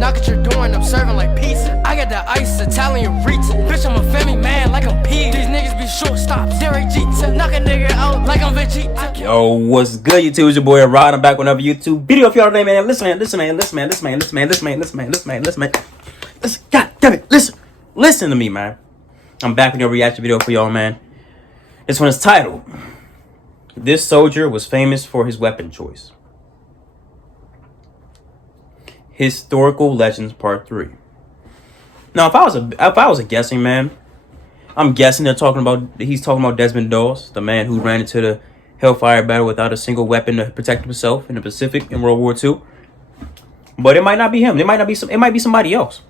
Knock at your door and I'm serving like pizza. I got the ice, Italian reach. Bitch, I'm a family man like I'm P. These niggas be shortstops. Derek Jeter. Knock a nigga out like I'm Vegeta. Yo, what's good, YouTube? It's your boy Rod. I'm back with another YouTube video. If y'all today, man, listen, God damn it, listen to me, man. I'm back with a reaction video for y'all, man. This one is titled, "This Soldier Was Famous for His Weapon Choice." Historical Legends Part 3. Now, if I was guessing, man, I'm guessing he's talking about Desmond Doss, the man who ran into the Hellfire battle without a single weapon to protect himself in the Pacific in World War II. But it might not be him. It might be somebody else.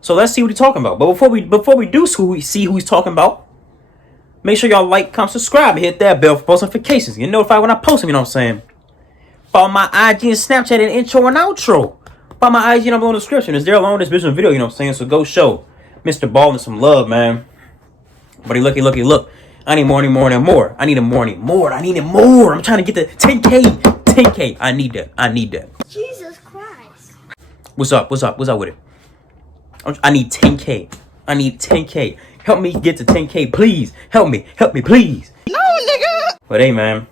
So let's see what he's talking about. But before we do see who he's talking about, make sure y'all like, comment, subscribe, and hit that bell for post notifications. Get notified when I post them, you know what I'm saying? Follow my IG and Snapchat and intro and outro. Follow my IG number in the description. It's there along with this video, you know what I'm saying? So go show Mr. Baldwin some love, man. But look. I need more. I need more. I'm trying to get the 10K. I need that. Jesus Christ. What's up with it? I need 10K. Help me get to 10K, please. Help me, please. No, nigga. But hey, man.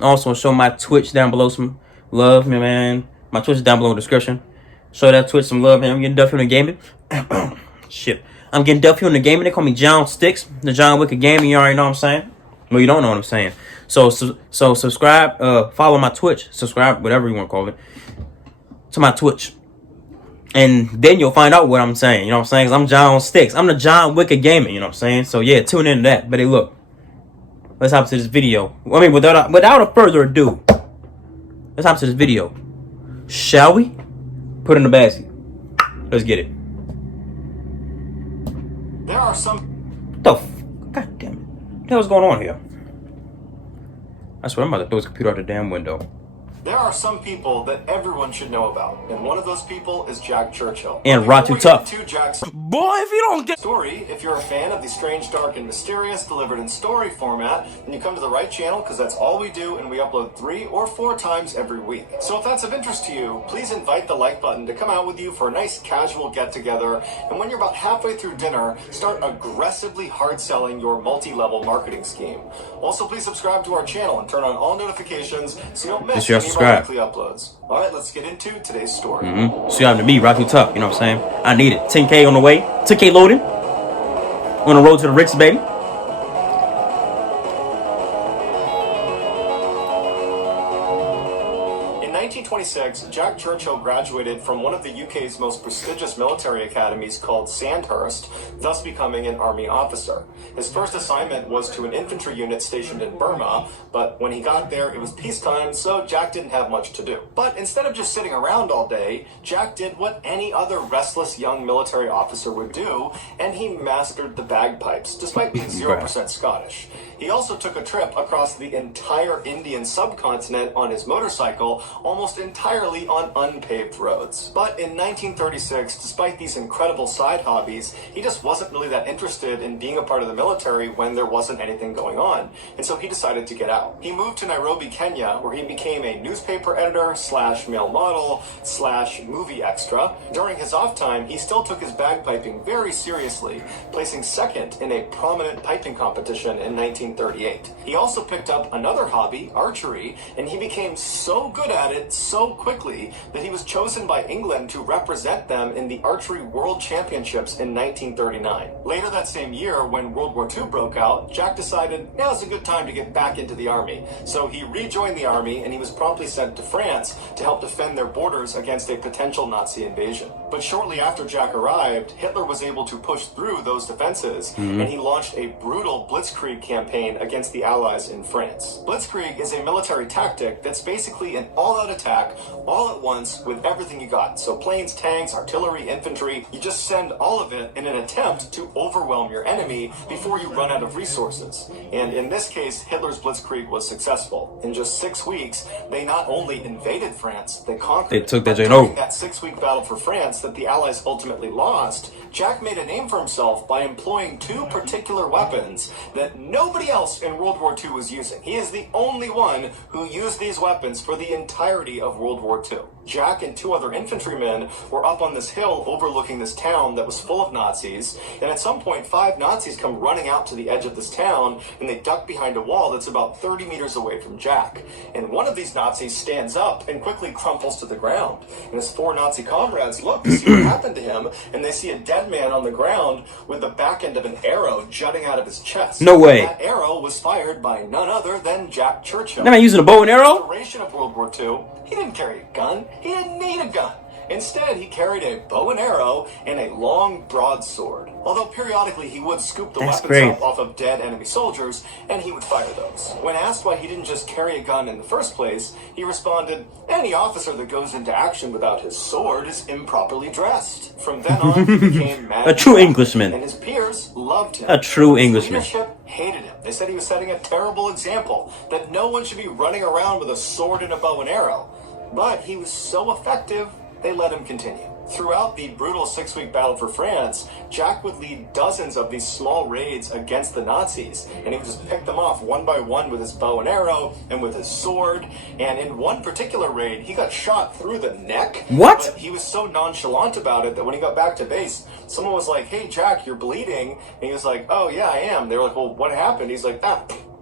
Also, show my Twitch down below some love, man. My Twitch is down below in the description. Show that Twitch some love, man. I'm getting Duffy on the gaming. Shit. I'm getting Duffy on the gaming. They call me John Sticks, the John Wick of gaming. You already know what I'm saying. Well, you don't know what I'm saying. So subscribe, follow my Twitch, subscribe, whatever you want to call it, to my Twitch. And then you'll find out what I'm saying. You know what I'm saying? 'Cause I'm John Sticks. I'm the John Wick of gaming. You know what I'm saying? So yeah, tune into that. But hey, look. Let's hop to this video. I mean, without a further ado, let's hop to this video. Shall we? Put in the basket. Let's get it. There are some. God damn it. What the hell's going on here? I swear I'm about to throw his computer out the damn window. There are some people that everyone should know about, and one of those people is Jack Churchill. And Ratu Tough. Boy, if you don't get Story, if you're a fan of the strange, dark, and mysterious delivered in story format, then you come to the right channel because that's all we do, and we upload 3 or 4 times every week. So if that's of interest to you, please invite the like button to come out with you for a nice casual get-together, and when you're about halfway through dinner, start aggressively hard-selling your multi-level marketing scheme. Also, please subscribe to our channel and turn on all notifications so you don't miss any of our weekly uploads. All right, let's get into today's story. Subscribe to me, Ratu Tough. You know what I'm saying? I need it. 10K on the way. 10K loading. On the road to the riches, baby. In 1926, Jack Churchill graduated from one of the UK's most prestigious military academies called Sandhurst, thus becoming an army officer. His first assignment was to an infantry unit stationed in Burma, but when he got there, it was peacetime, so Jack didn't have much to do. But instead of just sitting around all day, Jack did what any other restless young military officer would do, and he mastered the bagpipes, despite being 0% Scottish. He also took a trip across the entire Indian subcontinent on his motorcycle, almost entirely on unpaved roads. But in 1936, despite these incredible side hobbies, he just wasn't really that interested in being a part of the military when there wasn't anything going on, and so he decided to get out. He moved to Nairobi, Kenya, where he became a newspaper editor / male model / movie extra. During his off time, he still took his bagpiping very seriously, placing second in a prominent piping competition in 1938. He also picked up another hobby, archery, and he became so good at it so quickly that he was chosen by England to represent them in the Archery World Championships in 1939. Later that same year, when World War II broke out, Jack decided now's a good time to get back into the army. So he rejoined the army, and he was promptly sent to France to help defend their borders against a potential Nazi invasion. But shortly after Jack arrived, Hitler was able to push through those defenses, and he launched a brutal blitzkrieg campaign against the Allies in France. Blitzkrieg is a military tactic that's basically an all-out attack, all at once, with everything you got. So planes, tanks, artillery, infantry, you just send all of it in an attempt to overwhelm your enemy before you run out of resources. And in this case, Hitler's blitzkrieg was successful. In just 6 weeks, they not only invaded France, they conquered it. They took that joint over. over. That 6-week battle for France that the Allies ultimately lost, Jack made a name for himself by employing 2 particular weapons that nobody else in World War II was using. He is the only one who used these weapons for the entirety of World War II. Jack and 2 other infantrymen were up on this hill overlooking this town that was full of Nazis, and at some point 5 Nazis come running out to the edge of this town, and they duck behind a wall that's about 30 meters away from Jack. And one of these Nazis stands up and quickly crumples to the ground, and his 4 Nazi comrades look to see what happened to him, and they see a dead man on the ground with the back end of an arrow jutting out of his chest. No way. That arrow was fired by none other than Jack Churchill. That man using a bow and arrow? Duration of World War II, he didn't carry a gun. He didn't need a gun. Instead, he carried a bow and arrow and a long broadsword. Although periodically he would scoop the weapons off of dead enemy soldiers, and he would fire those. When asked why he didn't just carry a gun in the first place, he responded, "Any officer that goes into action without his sword is improperly dressed." From then on, he became mad. A true Englishman. And his peers loved him. A true His Englishman. leadership hated him. They said he was setting a terrible example, that no one should be running around with a sword and a bow and arrow. But he was so effective, they let him continue. Throughout the brutal 6-week battle for France, Jack would lead dozens of these small raids against the Nazis, and he would just pick them off one by one with his bow and arrow and with his sword. And in one particular raid, he got shot through the neck. What? But he was so nonchalant about it that when he got back to base, someone was like, "Hey, Jack, you're bleeding." And he was like, "Oh, yeah, I am." They were like, "Well, what happened?" He's like,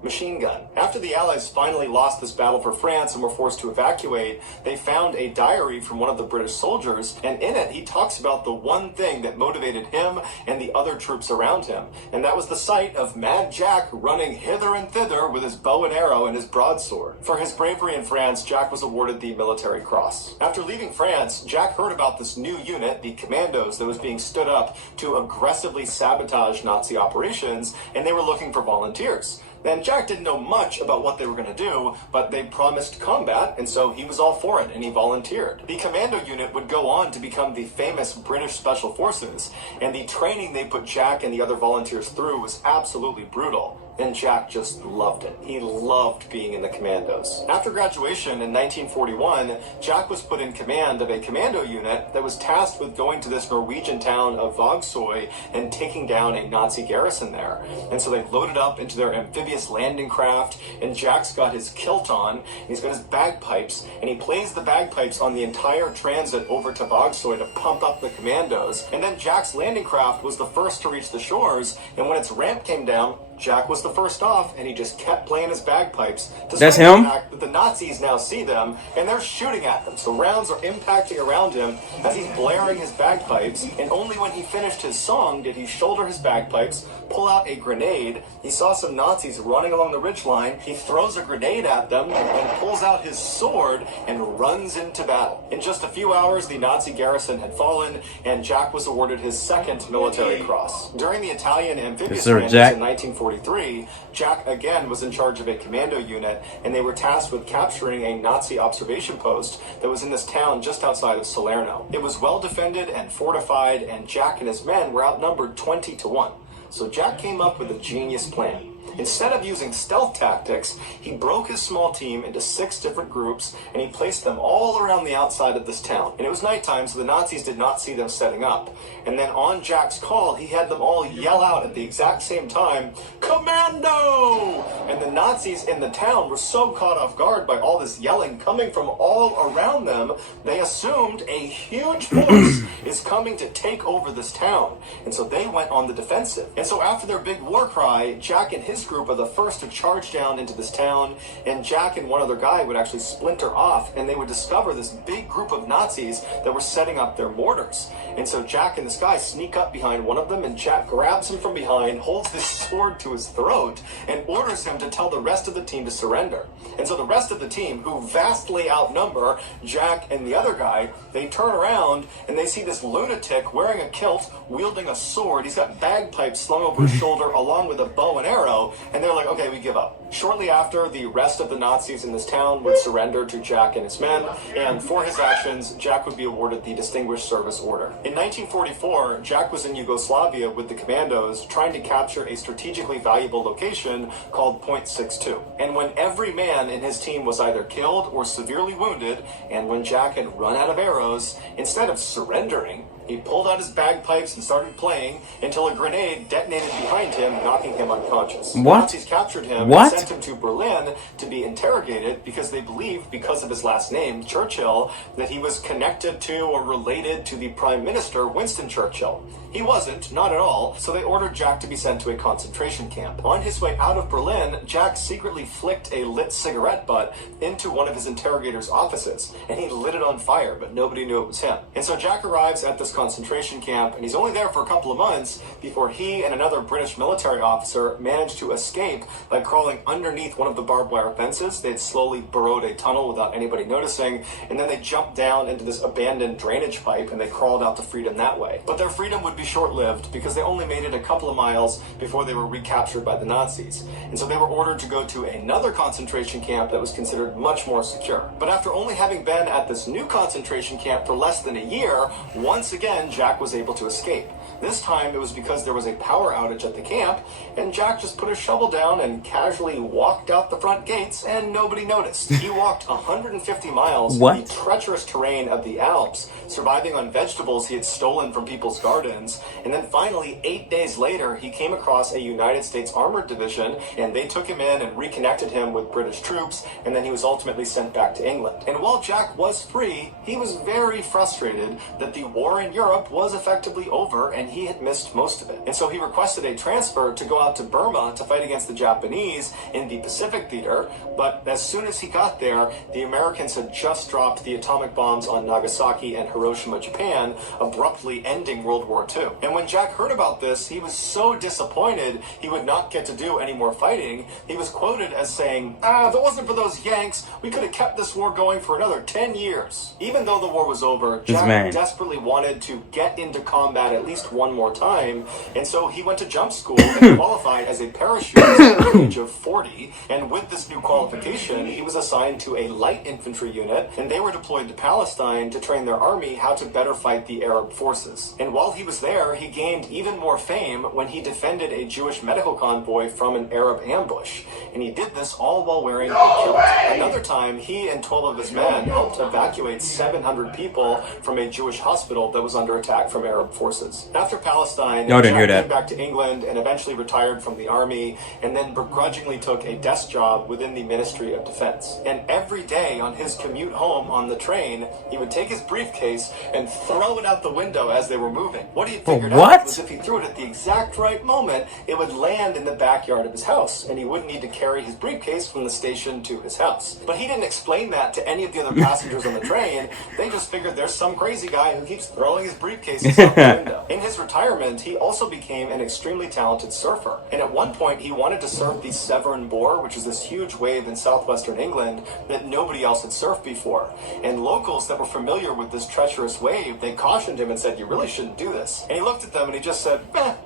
machine gun. After the Allies finally lost this battle for France and were forced to evacuate, they found a diary from one of the British soldiers, and in it he talks about the one thing that motivated him and the other troops around him, and that was the sight of Mad Jack running hither and thither with his bow and arrow and his broadsword. For his bravery in France, Jack was awarded the Military Cross. After leaving France, Jack heard about this new unit, the Commandos, that was being stood up to aggressively sabotage Nazi operations, and they were looking for volunteers. And Jack didn't know much about what they were going to do, but they promised combat, and so he was all for it, and he volunteered. The commando unit would go on to become the famous British Special Forces, and the training they put Jack and the other volunteers through was absolutely brutal. And Jack just loved it. He loved being in the commandos. After graduation in 1941, Jack was put in command of a commando unit that was tasked with going to this Norwegian town of Vågsøy and taking down a Nazi garrison there. And so they loaded up into their amphibious landing craft, and Jack's got his kilt on, and he's got his bagpipes, and he plays the bagpipes on the entire transit over to Vågsøy to pump up the commandos. And then Jack's landing craft was the first to reach the shores, and when its ramp came down, Jack was the first off, and he just kept playing his bagpipes. That's him? The fact that the Nazis now see them, and they're shooting at them. So rounds are impacting around him as he's blaring his bagpipes, and only when he finished his song did he shoulder his bagpipes, pull out a grenade. He saw some Nazis running along the ridgeline. He throws a grenade at them and pulls out his sword and runs into battle. In just a few hours, the Nazi garrison had fallen, and Jack was awarded his second military cross. During the Italian amphibious landings in 1943, Jack again was in charge of a commando unit, and they were tasked with capturing a Nazi observation post that was in this town just outside of Salerno. It was well defended and fortified, and Jack and his men were outnumbered 20-1. So Jack came up with a genius plan. Instead of using stealth tactics, he broke his small team into 6 different groups, and he placed them all around the outside of this town. And it was nighttime, so the Nazis did not see them setting up. And then on Jack's call, he had them all yell out at the exact same time, "Commando!" And the Nazis in the town were so caught off guard by all this yelling coming from all around them, they assumed a huge force is coming to take over this town. And so they went on the defensive. And so after their big war cry, Jack and his group are the first to charge down into this town, and Jack and one other guy would actually splinter off, and they would discover this big group of Nazis that were setting up their mortars. And so Jack and this guy sneak up behind one of them, and Jack grabs him from behind, holds this sword to his throat, and orders him to tell the rest of the team to surrender. And so the rest of the team, who vastly outnumber Jack and the other guy, they turn around and they see this lunatic wearing a kilt, wielding a sword. He's got bagpipes slung over his shoulder along with a bow and arrow, and they're like, "Okay, we give up." Shortly after, the rest of the Nazis in this town would surrender to Jack and his men, and for his actions, Jack would be awarded the Distinguished Service Order. In 1944, Jack was in Yugoslavia with the commandos trying to capture a strategically valuable location called Point 62. And when every man in his team was either killed or severely wounded, and when Jack had run out of arrows, instead of surrendering, he pulled out his bagpipes and started playing until a grenade detonated behind him, knocking him unconscious. The What? Nazis captured him What? and sent him to Berlin to be interrogated because they believed, because of his last name, Churchill, that he was connected to or related to the Prime Minister, Winston Churchill. He wasn't, not at all, so they ordered Jack to be sent to a concentration camp. On his way out of Berlin, Jack secretly flicked a lit cigarette butt into one of his interrogators' offices, and he lit it on fire, but nobody knew it was him. And so Jack arrives at this concentration camp, and he's only there for a couple of months before he and another British military officer managed to escape by crawling underneath one of the barbed wire fences. They'd slowly burrowed a tunnel without anybody noticing, and then they jumped down into this abandoned drainage pipe, and they crawled out to freedom that way. But their freedom would be short-lived because they only made it a couple of miles before they were recaptured by the Nazis. And so they were ordered to go to another concentration camp that was considered much more secure. But after only having been at this new concentration camp for less than a year, once again Jack was able to escape. This time it was because there was a power outage at the camp, and Jack just put his shovel down and casually walked out the front gates, and nobody noticed. He walked 150 miles through the treacherous terrain of the Alps, surviving on vegetables he had stolen from people's gardens, and then finally, 8 days later, he came across a United States Armored Division, and they took him in and reconnected him with British troops, and then he was ultimately sent back to England. And while Jack was free, he was very frustrated that the war in Europe was effectively over, and he had missed most of it. And so he requested a transfer to go out to Burma to fight against the Japanese in the Pacific Theater, but as soon as he got there, the Americans had just dropped the atomic bombs on Nagasaki and Hiroshima, Japan, abruptly ending World War II. And when Jack heard about this, he was so disappointed he would not get to do any more fighting. He was quoted as saying, if it wasn't for those Yanks, we could have kept this war going for another 10 years. Even though the war was over, Jack desperately wanted to get into combat at least one more time, and so he went to jump school and qualified as a parachutist at the age of 40, and with this new qualification, he was assigned to a light infantry unit, and they were deployed to Palestine to train their army how to better fight the Arab forces. And while he was there, he gained even more fame when he defended a Jewish medical convoy from an Arab ambush, and he did this all while wearing a kilt. Another time, he and 12 of his men helped evacuate 700 people from a Jewish hospital that was under attack from Arab forces. After Palestine, Jack came back to England and eventually retired from the army, and then begrudgingly took a desk job within the Ministry of Defense. And every day on his commute home on the train, he would take his briefcase and throw it out the window as they were moving. What he had figured out was if he threw it at the exact right moment, it would land in the backyard of his house, and he wouldn't need to carry his briefcase from the station to his house. But he didn't explain that to any of the other passengers on the train. They just figured there's some crazy guy who keeps throwing his briefcases out the window. In his retirement, he also became an extremely talented surfer. And at one point, he wanted to surf the Severn Bore, which is this huge wave in southwestern England that nobody else had surfed before. And locals that were familiar with this treacherous wave, they cautioned him and said, you really shouldn't do this. And he looked at them and he just said,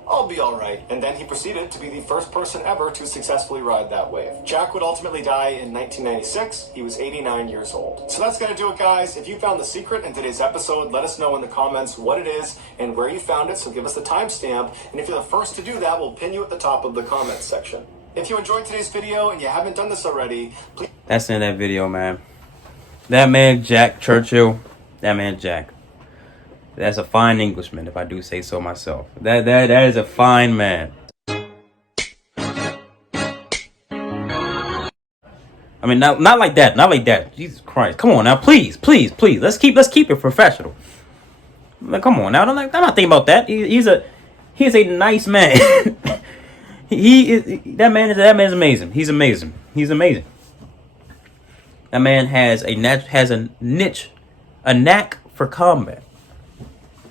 I'll be all right. And then he proceeded to be the first person ever to successfully ride that wave. Jack would ultimately die in 1996. He was 89 years old. So that's going to do it, guys. If you found the secret in today's episode, let us know in the comments what it is and where you found it. So give us the timestamp. And if you're the first to do that, we'll pin you at the top of the comments section. If you enjoyed today's video and you haven't done this already, please... That's in that video, man. That man, Jack Churchill. That man, Jack. That's a fine Englishman, if I do say so myself. That is a fine man. I mean, not like that. Not like that. Jesus Christ. Come on now. Please. Let's keep it professional. Like, come on now. I'm not thinking about that. He's a nice man. That man is amazing. He's amazing. That man has a knack for combat.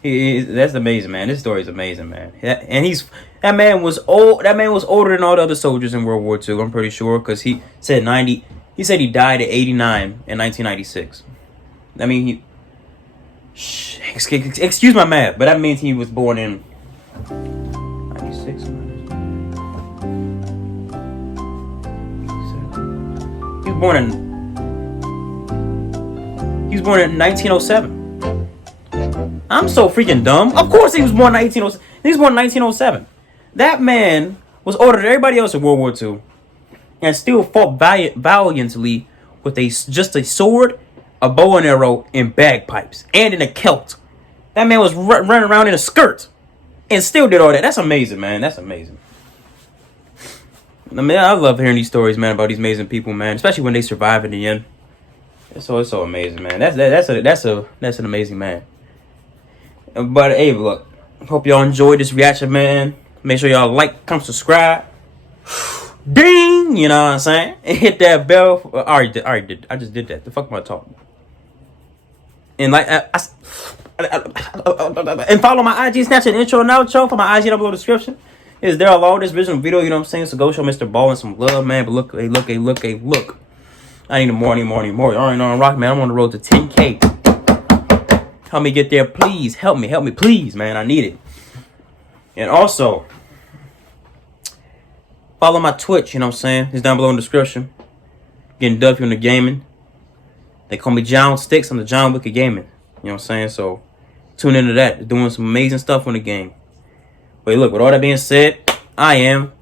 That's amazing, man. This story is amazing, man. And that man was old. That man was older than all the other soldiers in World War II. I'm pretty sure, because he said 90. He said he died at 89 in 1996. I mean, excuse my math, but that means he was born in 96. He was born in 1907. I'm so freaking dumb. Of course he was born in 1907. He was born in 1907. That man was older than everybody else in World War II and still fought valiantly with just a sword, a bow and arrow, and bagpipes, and in a kilt. That man was running around in a skirt and still did all that. That's amazing, man. That's amazing. I mean, I love hearing these stories, man, about these amazing people, man, especially when they survive in the end. It's so amazing, man. That's an amazing man. But hey, look, hope y'all enjoyed this reaction, man. Make sure y'all like, comment, subscribe. Ding! You know what I'm saying? And hit that bell. I already did. I just did that. The fuck am I talking? And like, and follow my IG, Snapchat, intro and outro for my IG down below the description. Is there along this original video? You know what I'm saying? So go show Mr. Ballin some love, man. But look. I need more. You already know I'm rocking, man. I'm on the road to 10K. Help me get there, please. Help me, please, man. I need it. And also, follow my Twitch, you know what I'm saying? It's down below in the description. Getting dubbed in the gaming. They call me John Sticks. I'm the John Wicked Gaming. You know what I'm saying? So, tune into that. They're doing some amazing stuff on the game. But look, with all that being said, I am